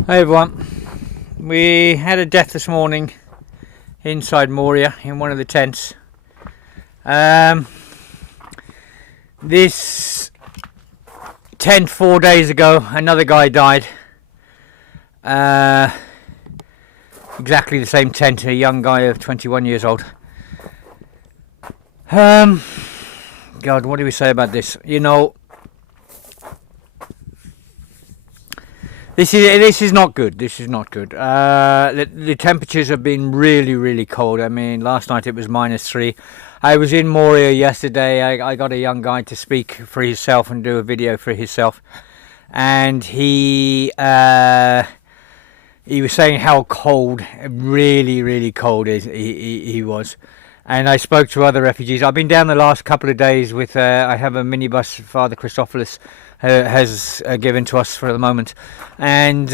Hi everyone. We had a death this morning inside Moria in one of the tents. This tent 4 days ago, another guy died. Exactly the same tent, a young guy of 21 years old. God, what do we say about this? You know, This is not good. This is not good. The temperatures have been really cold. I mean, last night it was -3. I was in Moria yesterday. I got a young guy to speak for himself and do a video for himself, and he was saying how cold, really cold he was. And I spoke to other refugees. I've been down the last couple of days with. I have a minibus Father Christophilus has given to us for the moment, and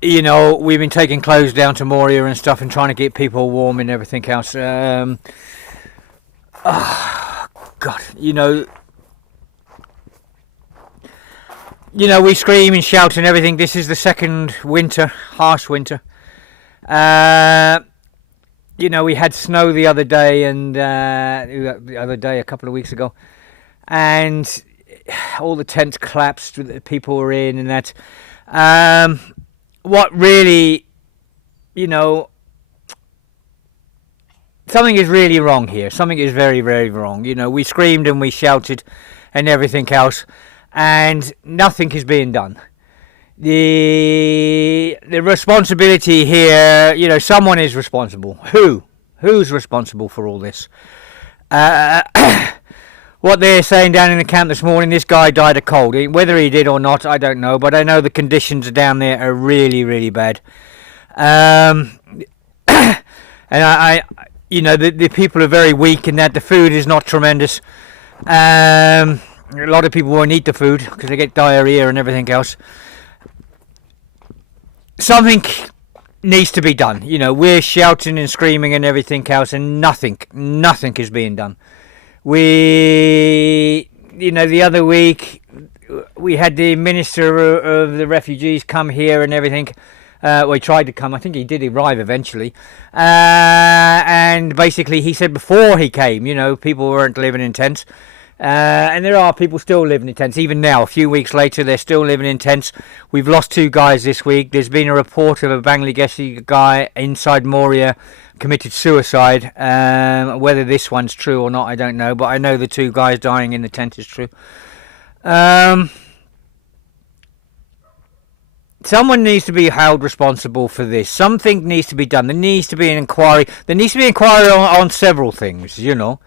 you know, we've been taking clothes down to Moria and stuff and trying to get people warm and everything else. Oh God, you know, we scream and shout and everything. This is the second winter, harsh winter. You know, we had snow the other day, and a couple of weeks ago, and all the tents collapsed, the people were in, and that. What really, you know, something is really wrong here. Something is very wrong. You know, we screamed and we shouted and everything else, and nothing is being done. The responsibility here, you know, someone is responsible. Who's responsible for all this? What they're saying down in the camp this morning, this guy died of cold. Whether he did or not, I don't know, but I know the conditions down there are really bad. And I you know, the people are very weak, and that the food is not tremendous. A lot of people won't eat the food because they get diarrhea and everything else. Something needs to be done. You know, we're shouting and screaming and everything else, and nothing is being done. You know, the other week we had the Minister of the Refugees come here and everything. Well, he tried to come. I think he did arrive eventually. And basically he said before he came, you know, people weren't living in tents. And there are people still living in tents. Even now, a few weeks later, they're still living in tents. We've lost 2 guys this week. There's been a report of a Bangladeshi guy inside Moria committed suicide. Whether this one's true or not, I don't know. But I know the 2 guys dying in the tent is true. Someone needs to be held responsible for this. Something needs to be done. There needs to be an inquiry. There needs to be an inquiry on several things, you know.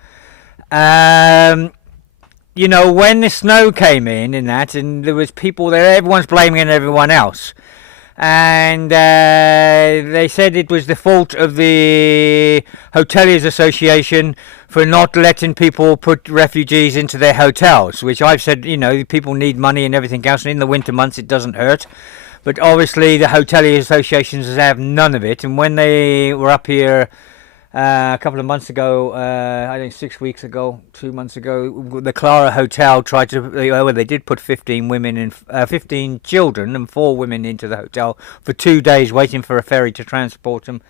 You know, when the snow came in and that, and there was people there, everyone's blaming everyone else. And they said it was the fault of the Hoteliers Association for not letting people put refugees into their hotels, which I've said, you know, people need money and everything else, and in the winter months it doesn't hurt. But obviously the Hoteliers Associations have none of it, and when they were up here a couple of months ago, I think 6 weeks ago, 2 months ago, the Clara Hotel tried to. Well, they did put 15 women and 15 children and 4 women into the hotel for 2 days, waiting for a ferry to transport them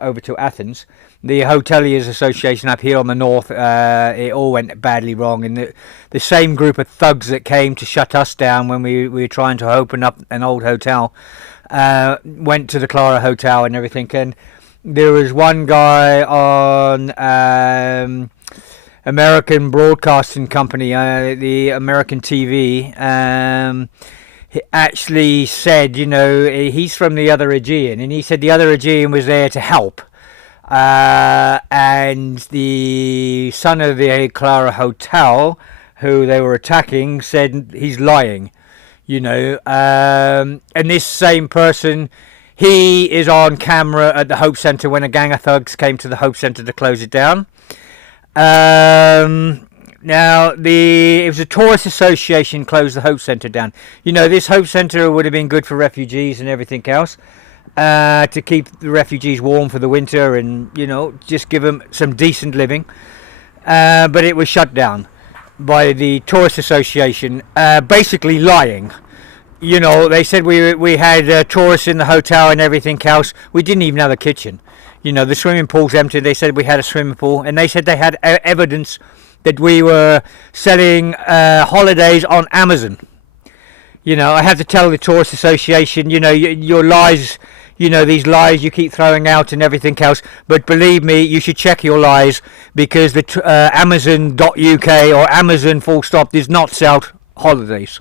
over to Athens. The Hoteliers Association up here on the north, it all went badly wrong, and the same group of thugs that came to shut us down when we were trying to open up an old hotel went to the Clara Hotel and everything. And there was one guy on American Broadcasting Company, the American TV. He actually said, you know, he's from the other Aegean, and he said the other Aegean was there to help. And the son of the Clara Hotel, who they were attacking, said he's lying, you know. And this same person, he is on camera at the Hope Centre when a gang of thugs came to the Hope Centre to close it down. Now, it was a tourist association closed the Hope Centre down. You know, this Hope Centre would have been good for refugees and everything else, to keep the refugees warm for the winter and, you know, just give them some decent living. But it was shut down by the tourist association, basically lying. They said we had tourists in the hotel and everything else. We didn't even have a kitchen. The swimming pool's empty. They said we had a swimming pool, and they said they had evidence that we were selling holidays on Amazon. I have to tell the tourist association, your lies, these lies you keep throwing out and everything else. But believe me, you should check your lies, because the Amazon.uk or Amazon full stop does not sell holidays.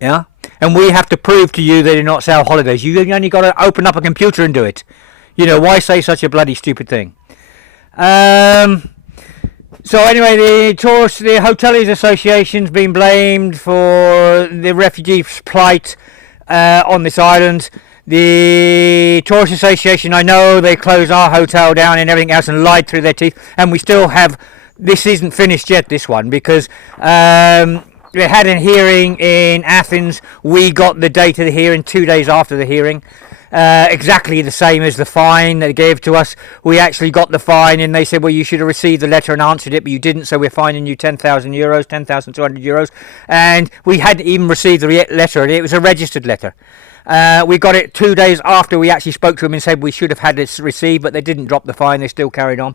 Yeah? And we have to prove to you they do not sell holidays. You only got to open up a computer and do it. Why say such a bloody stupid thing? So anyway, the Hoteliers Association's been blamed for the refugees' plight on this island. The Tourist Association, I know they closed our hotel down and everything else and lied through their teeth, and we still have. This isn't finished yet, this one, because they had a hearing in Athens. We got the date of the hearing 2 days after the hearing. Exactly the same as the fine they gave to us. We actually got the fine, and they said, well, you should have received the letter and answered it, but you didn't, so we're fining you €10,000, 10,200 euros. And we hadn't even received the letter, and it was a registered letter. We got it 2 days after we actually spoke to them and said we should have had it received, but they didn't drop the fine. They still carried on.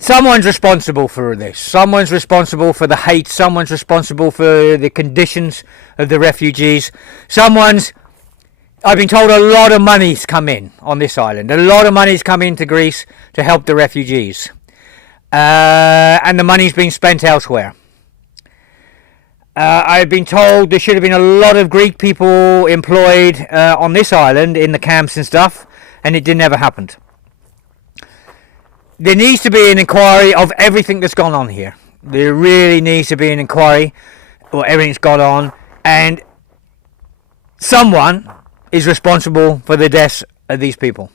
Someone's responsible for this. Someone's responsible for the hate. Someone's responsible for the conditions of the refugees. I've been told a lot of money's come in on this island. A lot of money's come into Greece to help the refugees. And the money's been spent elsewhere. I've been told there should have been a lot of Greek people employed on this island in the camps and stuff, and it never happened. There needs to be an inquiry of everything that's gone on here. There really needs to be an inquiry of everything's gone on, and someone is responsible for the deaths of these people.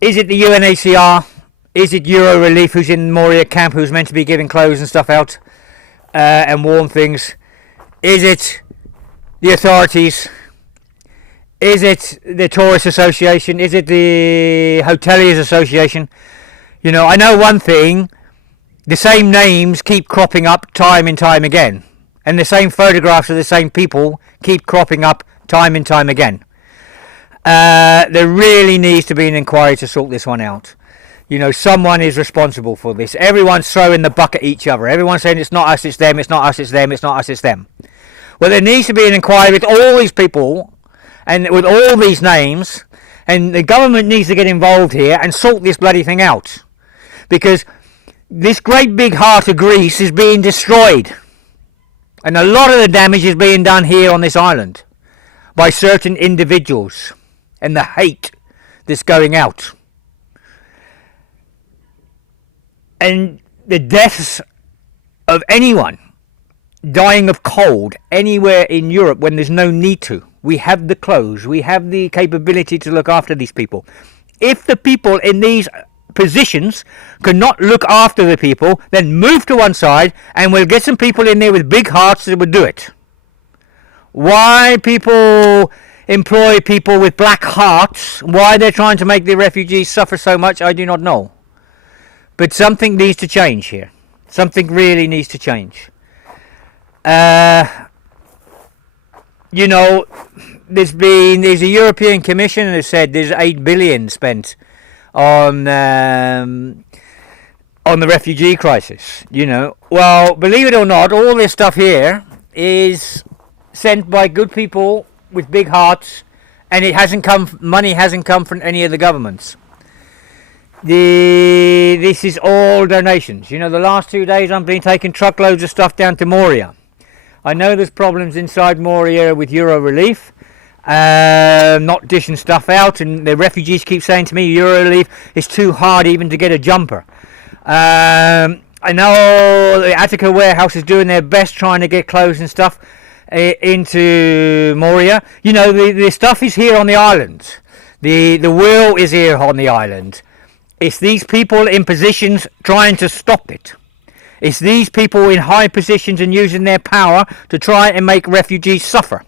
Is it the UNHCR? Is it Euro Relief, who's in Moria camp, who's meant to be giving clothes and stuff out and warm things? Is it the authorities? Is it the Tourist Association? Is it the Hoteliers Association? I know one thing. The same names keep cropping up time and time again. And the same photographs of the same people keep cropping up time and time again. There really needs to be an inquiry to sort this one out. Someone is responsible for this. Everyone's throwing the buck at each other. Everyone's saying it's not us, it's them, it's not us, it's them, it's not us, it's them. Well, there needs to be an inquiry with all these people and with all these names, and the government needs to get involved here and sort this bloody thing out, because this great big heart of Greece is being destroyed, and a lot of the damage is being done here on this island by certain individuals and the hate that's going out. And the deaths of anyone dying of cold anywhere in Europe when there's no need to. We have the clothes, we have the capability to look after these people. If the people in these positions cannot look after the people, then move to one side and we'll get some people in there with big hearts that would do it. Why people employ people with black hearts, why they're trying to make the refugees suffer so much, I do not know. But something needs to change here. Something really needs to change. There's a European Commission that said there's 8 billion spent on the refugee crisis. Well, believe it or not, all this stuff here is sent by good people with big hearts, and money hasn't come from any of the governments. This is all donations. The last 2 days I've been taking truckloads of stuff down to Moria. I know there's problems inside Moria with Euro Relief, not dishing stuff out, and the refugees keep saying to me, Euro Relief is too hard even to get a jumper. I know the Attica warehouse is doing their best trying to get clothes and stuff into Moria. The stuff is here on the island. The will is here on the island. It's these people in positions trying to stop it. It's these people in high positions and using their power to try and make refugees suffer.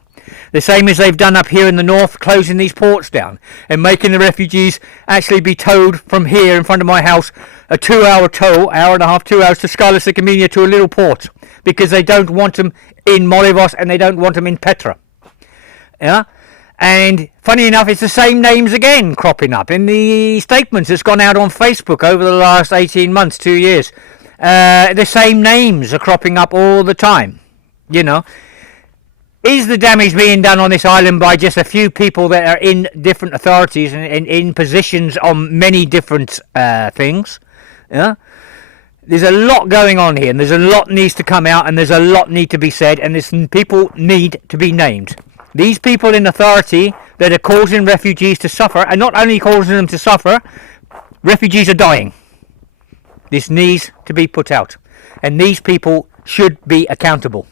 The same as they've done up here in the north, closing these ports down and making the refugees actually be towed from here in front of my house, a 2 hour tow, hour and a half, 2 hours to Scala Sicaminia to a little port. because they don't want them in Molivos and they don't want them in Petra. Yeah? And funny enough, it's the same names again cropping up in the statements that's gone out on Facebook over the last 18 months, 2 years. The same names are cropping up all the time. You know, is the damage being done on this island by just a few people that are in different authorities and in positions on many different things? Yeah. There's a lot going on here, and there's a lot needs to come out, and there's a lot need to be said, and there's people need to be named. These people in authority that are causing refugees to suffer, and not only causing them to suffer, refugees are dying. This needs to be put out, and these people should be accountable.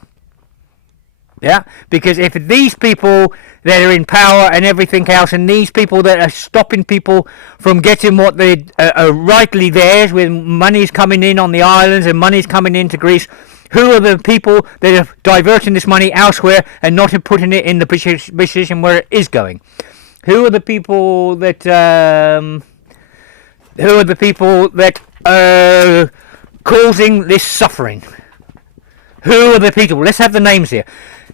Yeah, because if these people that are in power and everything else, and these people that are stopping people from getting what they are rightly theirs, with money's coming in on the islands and money's coming into Greece, who are the people that are diverting this money elsewhere and not putting it in the position where it is going? Who are the people that are causing this suffering? Who are the people? Let's have the names here.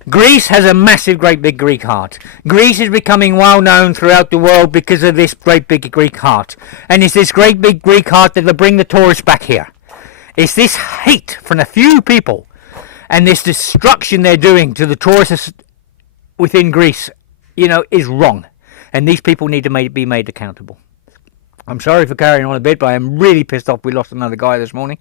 Greece has a massive, great big Greek heart. Greece is becoming well known throughout the world because of this great big Greek heart. And it's this great big Greek heart that will bring the tourists back here. It's this hate from a few people and this destruction they're doing to the tourists within Greece, is wrong. And these people need to be made accountable. I'm sorry for carrying on a bit, but I am really pissed off we lost another guy this morning.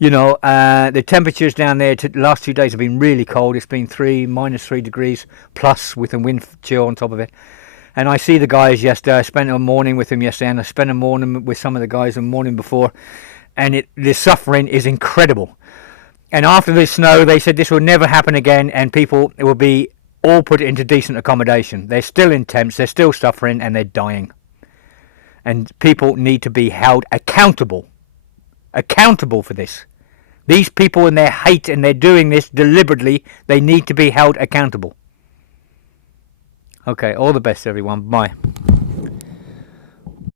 The temperatures down there the last 2 days have been really cold. It's been -3 degrees plus with a wind chill on top of it. And I see the guys yesterday. I spent a morning with them yesterday, and I spent a morning with some of the guys the morning before. And the suffering is incredible. And after the snow, they said this will never happen again, and people will be all put into decent accommodation. They're still in tents, they're still suffering, and they're dying. And people need to be held accountable for this. These people and their hate, and they're doing this deliberately, they need to be held accountable. Okay, all the best everyone. Bye.